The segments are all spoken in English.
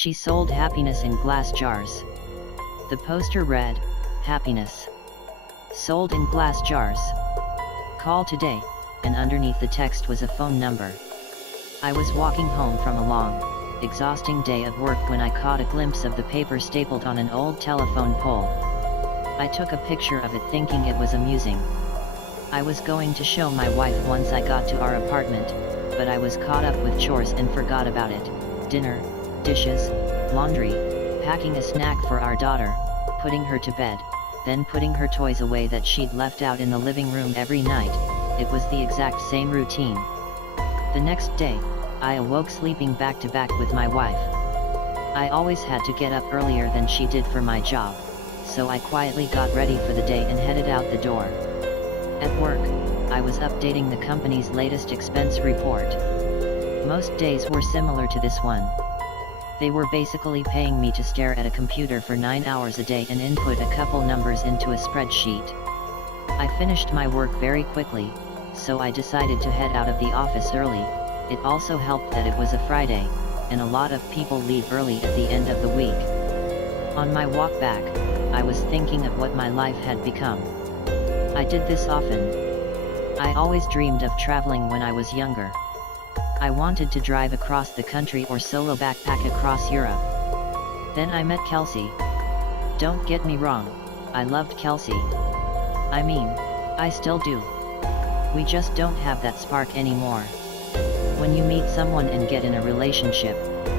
She sold happiness in glass jars. The poster read, "Happiness. Sold in glass jars. Call today," and underneath the text was a phone number. I was walking home from a long, exhausting day of work when I caught a glimpse of the paper stapled on an old telephone pole. I took a picture of it thinking it was amusing. I was going to show my wife once I got to our apartment, but I was caught up with chores and forgot about it. Dinner, dishes, laundry, packing a snack for our daughter, putting her to bed, then putting her toys away that she'd left out in the living room every night. It was the exact same routine. The next day, I awoke sleeping back to back with my wife. I always had to get up earlier than she did for my job, so I quietly got ready for the day and headed out the door. At work, I was updating the company's latest expense report. Most days were similar to this one. They were basically paying me to stare at a computer for 9 hours a day and input a couple numbers into a spreadsheet. I finished my work very quickly, so I decided to head out of the office early. It also helped that it was a Friday, and a lot of people leave early at the end of the week. On my walk back, I was thinking of what my life had become. I did this often. I always dreamed of traveling when I was younger. I wanted to drive across the country or solo backpack across Europe. Then I met Kelsey. Don't get me wrong, I loved Kelsey. I mean, I still do. We just don't have that spark anymore. When you meet someone and get in a relationship,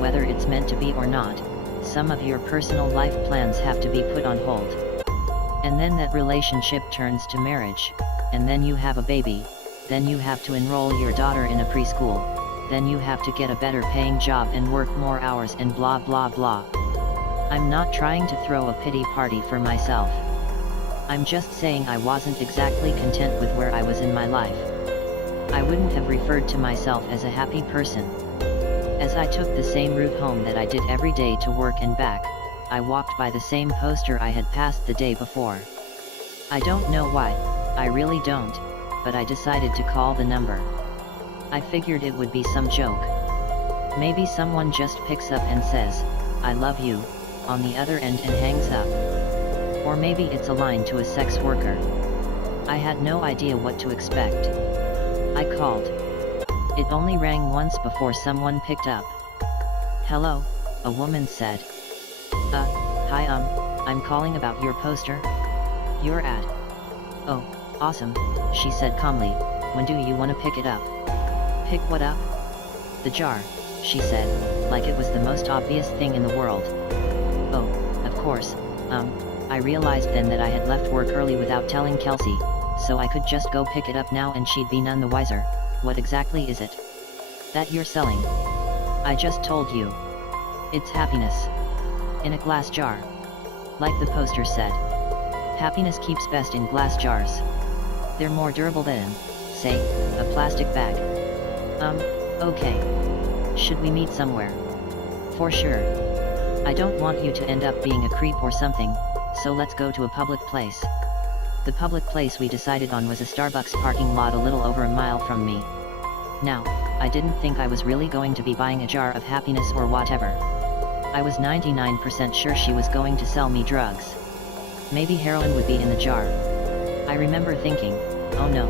whether it's meant to be or not, some of your personal life plans have to be put on hold. And then that relationship turns to marriage, and then you have a baby, then you have to enroll your daughter in a preschool, then you have to get a better paying job and work more hours and blah blah blah. I'm not trying to throw a pity party for myself. I'm just saying I wasn't exactly content with where I was in my life. I wouldn't have referred to myself as a happy person. As I took the same route home that I did every day to work and back, I walked by the same poster I had passed the day before. I don't know why, I really don't, but I decided to call the number. I figured it would be some joke. Maybe someone just picks up and says, "I love you," on the other end and hangs up. Or maybe it's a line to a sex worker. I had no idea what to expect. I called. It only rang once before someone picked up. "Hello," a woman said. Hi, I'm calling about your poster. Your ad." "Oh, awesome," she said calmly. "When do you want to pick it up?" "Pick what up?" "The jar," she said, like it was the most obvious thing in the world. "Oh, of course, I realized then that I had left work early without telling Kelsey, so I could just go pick it up now and she'd be none the wiser. What exactly is it that you're selling?" "I just told you. It's happiness. In a glass jar. Like the poster said. Happiness keeps best in glass jars. They're more durable than, say, a plastic bag." Okay. Should we meet somewhere?" "For sure. I don't want you to end up being a creep or something, so let's go to a public place." The public place we decided on was a Starbucks parking lot a little over a mile from me. Now, I didn't think I was really going to be buying a jar of happiness or whatever. I was 99% sure she was going to sell me drugs. Maybe heroin would be in the jar. I remember thinking, oh no,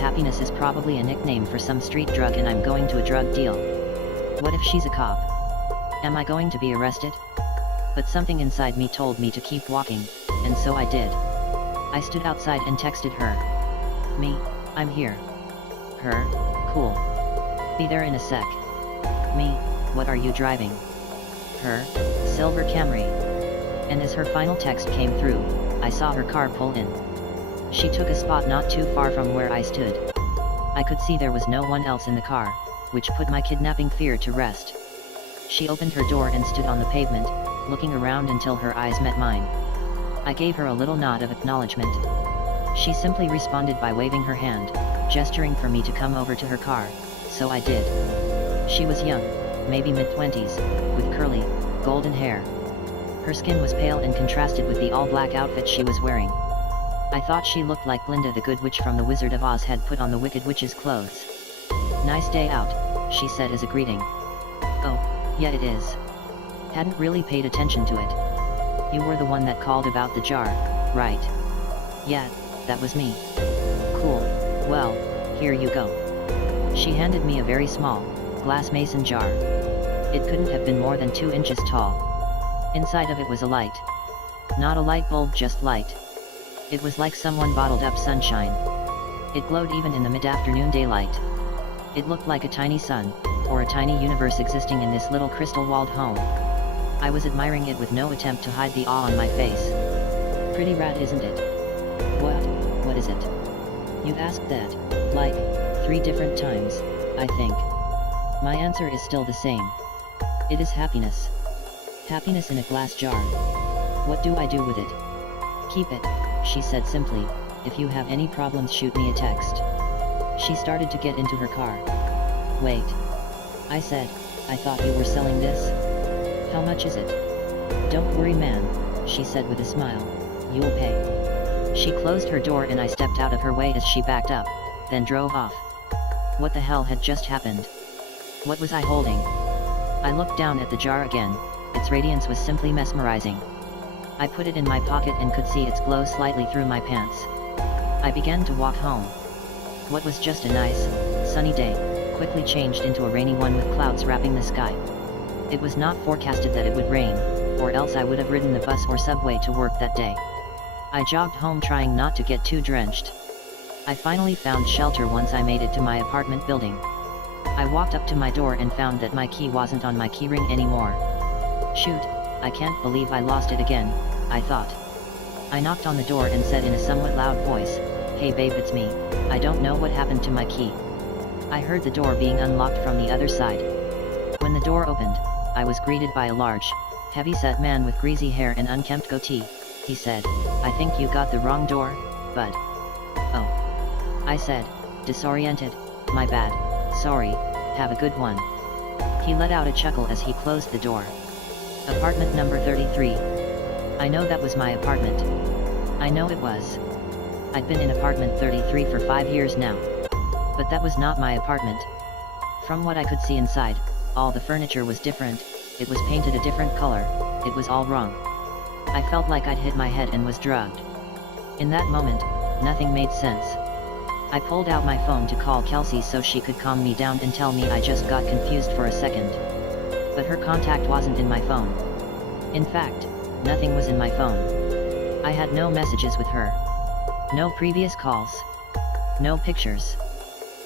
happiness is probably a nickname for some street drug and I'm going to a drug deal. What if she's a cop? Am I going to be arrested? But something inside me told me to keep walking, and so I did. I stood outside and texted her. "Me, I'm here." Her, "Cool. Be there in a sec." Me, "What are you driving?" Her, "Silver Camry." And as her final text came through, I saw her car pull in. She took a spot not too far from where I stood. I could see there was no one else in the car, which put my kidnapping fear to rest. She opened her door and stood on the pavement, looking around until her eyes met mine. I gave her a little nod of acknowledgement. She simply responded by waving her hand, gesturing for me to come over to her car, so I did. She was young, maybe mid-20s, with curly, golden hair. Her skin was pale and contrasted with the all-black outfit she was wearing. I thought she looked like Glinda the Good Witch from The Wizard of Oz had put on the Wicked Witch's clothes. "Nice day out," she said as a greeting. "Oh, yeah it is." Hadn't really paid attention to it. You were the one that called about the jar, right? Yeah, that was me. Cool, well, here you go. She handed me a very small, glass mason jar. It couldn't have been more than 2 inches tall. Inside of it was a light. Not a light bulb, just light. It was like someone bottled up sunshine. It glowed even in the mid-afternoon daylight. It looked like a tiny sun, or a tiny universe existing in this little crystal-walled home. I was admiring it with no attempt to hide the awe on my face. Pretty rad, isn't it? What is it? You've asked that, like, 3 different times, I think. My answer is still the same. It is happiness. Happiness in a glass jar. What do I do with it? Keep it, she said simply. If you have any problems, shoot me a text. She started to get into her car. Wait. I said, I thought you were selling this? How much is it? Don't worry, man, she said with a smile. You'll pay. She closed her door and I stepped out of her way as she backed up, then drove off. What the hell had just happened? What was I holding? I looked down at the jar again. Its radiance was simply mesmerizing. I put it in my pocket and could see its glow slightly through my pants. I began to walk home. What was just a nice, sunny day, quickly changed into a rainy one with clouds wrapping the sky. It was not forecasted that it would rain, or else I would have ridden the bus or subway to work that day. I jogged home trying not to get too drenched. I finally found shelter once I made it to my apartment building. I walked up to my door and found that my key wasn't on my keyring anymore. Shoot, I can't believe I lost it again, I thought. I knocked on the door and said in a somewhat loud voice, "Hey babe, it's me. I don't know what happened to my key." I heard the door being unlocked from the other side. When the door opened, I was greeted by a large, heavy-set man with greasy hair and unkempt goatee. He said, "I think you got the wrong door, bud." "Oh." I said, disoriented, "My bad, sorry, have a good one." He let out a chuckle as he closed the door. Apartment number 33. I know that was my apartment. I know it was. I'd been in apartment 33 for 5 years now. But that was not my apartment. From what I could see inside, all the furniture was different, it was painted a different color, it was all wrong. I felt like I'd hit my head and was drugged. In that moment, nothing made sense. I pulled out my phone to call Kelsey so she could calm me down and tell me I just got confused for a second. But her contact wasn't in my phone. In fact, nothing was in my phone. I had no messages with her. No previous calls. No pictures.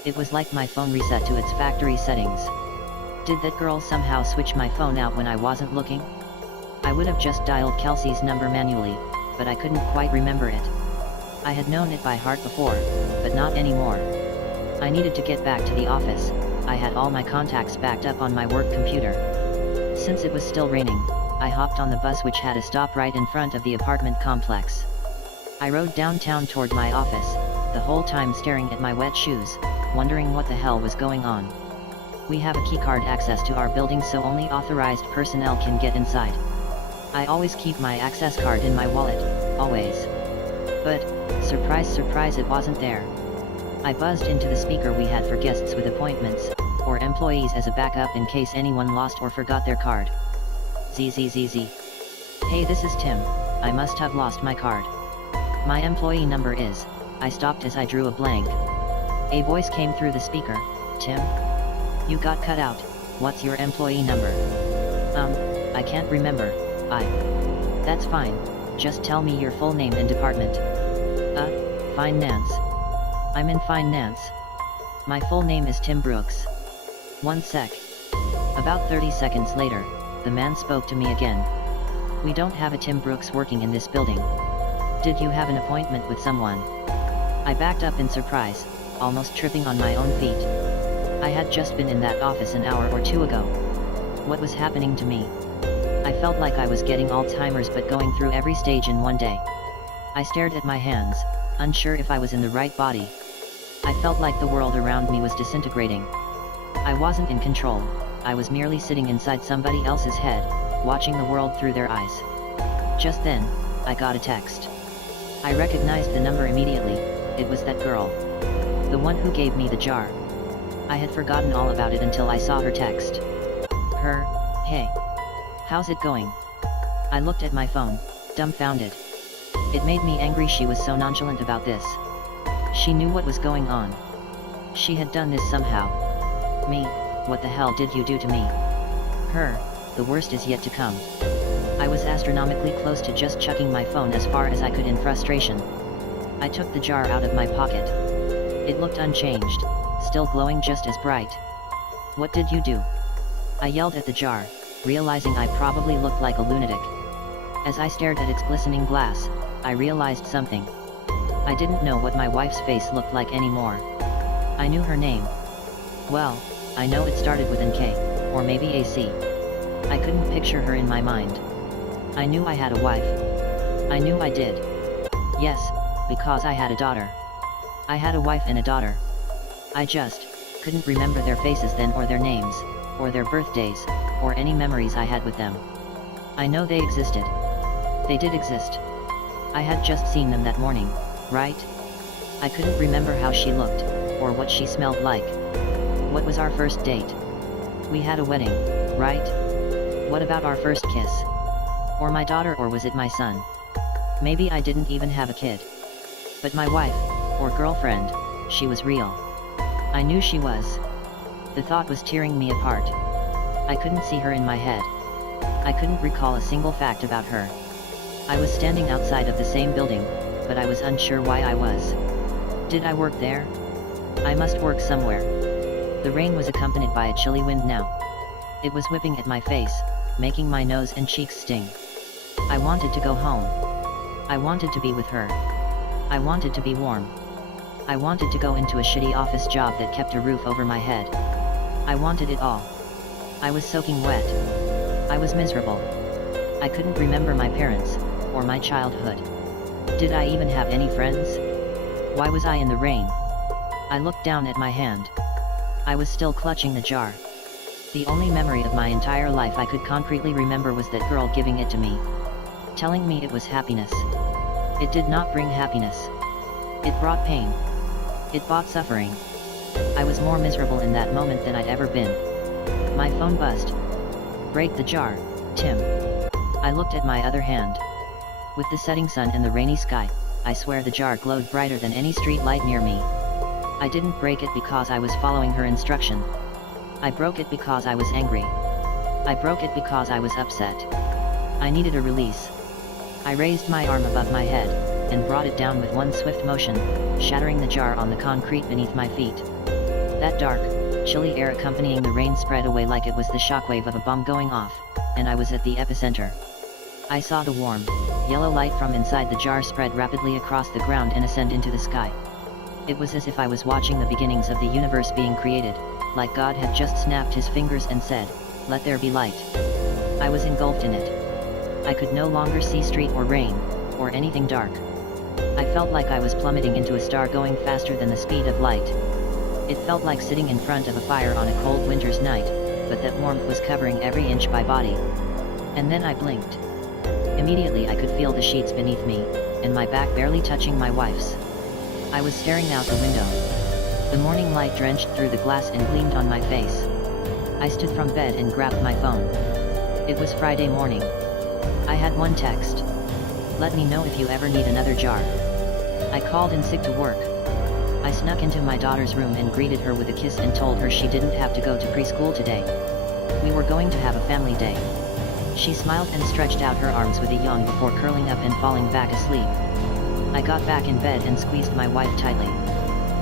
It was like my phone reset to its factory settings. Did that girl somehow switch my phone out when I wasn't looking? I would have just dialed Kelsey's number manually, but I couldn't quite remember it. I had known it by heart before, but not anymore. I needed to get back to the office. I had all my contacts backed up on my work computer. Since it was still raining, I hopped on the bus which had a stop right in front of the apartment complex. I rode downtown toward my office, the whole time staring at my wet shoes, wondering what the hell was going on. We have a keycard access to our building so only authorized personnel can get inside. I always keep my access card in my wallet, always. But, surprise surprise, it wasn't there. I buzzed into the speaker we had for guests with appointments, or employees as a backup in case anyone lost or forgot their card. ZZZZ. Hey, this is Tim, I must have lost my card. My employee number is, I stopped as I drew a blank. A voice came through the speaker, Tim? You got cut out, what's your employee number? I can't remember, That's fine, just tell me your full name and department. Finance. I'm in finance. My full name is Tim Brooks. One sec. About 30 seconds later, the man spoke to me again. We don't have a Tim Brooks working in this building. Did you have an appointment with someone? I backed up in surprise, almost tripping on my own feet. I had just been in that office an hour or two ago. What was happening to me? I felt like I was getting Alzheimer's but going through every stage in one day. I stared at my hands, unsure if I was in the right body. I felt like the world around me was disintegrating. I wasn't in control, I was merely sitting inside somebody else's head, watching the world through their eyes. Just then, I got a text. I recognized the number immediately, it was that girl. The one who gave me the jar. I had forgotten all about it until I saw her text. Hey. How's it going? I looked at my phone, dumbfounded. It made me angry she was so nonchalant about this. She knew what was going on. She had done this somehow. Me, what the hell did you do to me? Her, the worst is yet to come. I was astronomically close to just chucking my phone as far as I could in frustration. I took the jar out of my pocket. It looked unchanged, still glowing just as bright. What did you do? I yelled at the jar, realizing I probably looked like a lunatic. As I stared at its glistening glass, I realized something. I didn't know what my wife's face looked like anymore. I knew her name. Well, I know it started with an K, or maybe AC. I couldn't picture her in my mind. I knew I had a wife. I knew I did. Yes, because I had a daughter. I had a wife and a daughter. I just couldn't remember their faces then, or their names, or their birthdays, or any memories I had with them. I know they existed. They did exist. I had just seen them that morning, right? I couldn't remember how she looked, or what she smelled like. What was our first date? We had a wedding, right? What about our first kiss? Or my daughter, or was it my son? Maybe I didn't even have a kid. But my wife, or girlfriend, she was real. I knew she was. The thought was tearing me apart. I couldn't see her in my head. I couldn't recall a single fact about her. I was standing outside of the same building, but I was unsure why I was. Did I work there? I must work somewhere. The rain was accompanied by a chilly wind now. It was whipping at my face, making my nose and cheeks sting. I wanted to go home. I wanted to be with her. I wanted to be warm. I wanted to go into a shitty office job that kept a roof over my head. I wanted it all. I was soaking wet. I was miserable. I couldn't remember my parents, or my childhood. Did I even have any friends? Why was I in the rain? I looked down at my hand. I was still clutching the jar. The only memory of my entire life I could concretely remember was that girl giving it to me, telling me it was happiness. It did not bring happiness. It brought pain. It brought suffering. I was more miserable in that moment than I'd ever been. My phone buzzed. Break the jar, Tim. I looked at my other hand. With the setting sun and the rainy sky, I swear the jar glowed brighter than any street light near me. I didn't break it because I was following her instruction. I broke it because I was angry. I broke it because I was upset. I needed a release. I raised my arm above my head, and brought it down with one swift motion, shattering the jar on the concrete beneath my feet. That dark, chilly air accompanying the rain spread away like it was the shockwave of a bomb going off, and I was at the epicenter. I saw the warm, yellow light from inside the jar spread rapidly across the ground and ascend into the sky. It was as if I was watching the beginnings of the universe being created, like God had just snapped his fingers and said, "Let there be light." I was engulfed in it. I could no longer see street or rain, or anything dark. I felt like I was plummeting into a star going faster than the speed of light. It felt like sitting in front of a fire on a cold winter's night, but that warmth was covering every inch of my body. And then I blinked. Immediately I could feel the sheets beneath me, and my back barely touching my wife's. I was staring out the window. The morning light drenched through the glass and gleamed on my face. I stood from bed and grabbed my phone. It was Friday morning. I had one text. "Let me know if you ever need another jar." I called in sick to work. I snuck into my daughter's room and greeted her with a kiss and told her she didn't have to go to preschool today. We were going to have a family day. She smiled and stretched out her arms with a yawn before curling up and falling back asleep. I got back in bed and squeezed my wife tightly.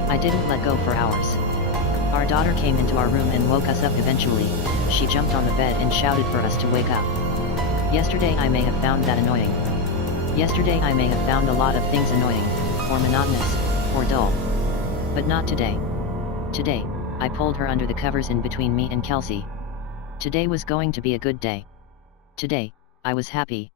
I didn't let go for hours. Our daughter came into our room and woke us up eventually. She jumped on the bed and shouted for us to wake up. Yesterday I may have found that annoying. Yesterday I may have found a lot of things annoying, or monotonous, or dull. But not today. Today, I pulled her under the covers in between me and Kelsey. Today was going to be a good day. Today, I was happy.